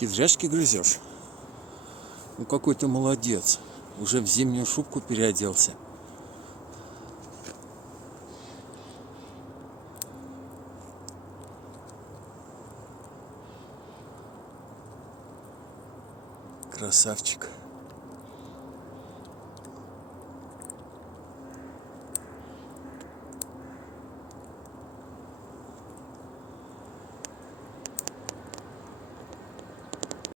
Киджешки грызешь? Ну какой ты молодец. Уже в зимнюю шубку переоделся. Красавчик.